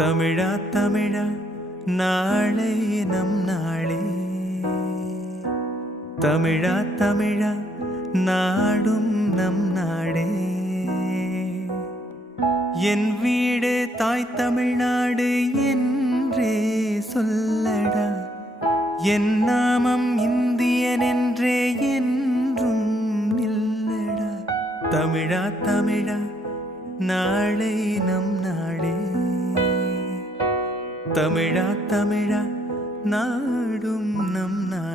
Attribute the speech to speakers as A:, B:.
A: தமிழா தமிழா நாளை நம் நாளே தமிழா தமிழா நாடும் நம் நாடே என் வீடு தாய் தமிழ்நாடு என்றே சொல்லடா என் நாமம் இந்தியன் என்றே என்றும் இல்லடா தமிழா தமிழா நாளை நம் நாடே தமிழா தமிழா நாடும் நம் நா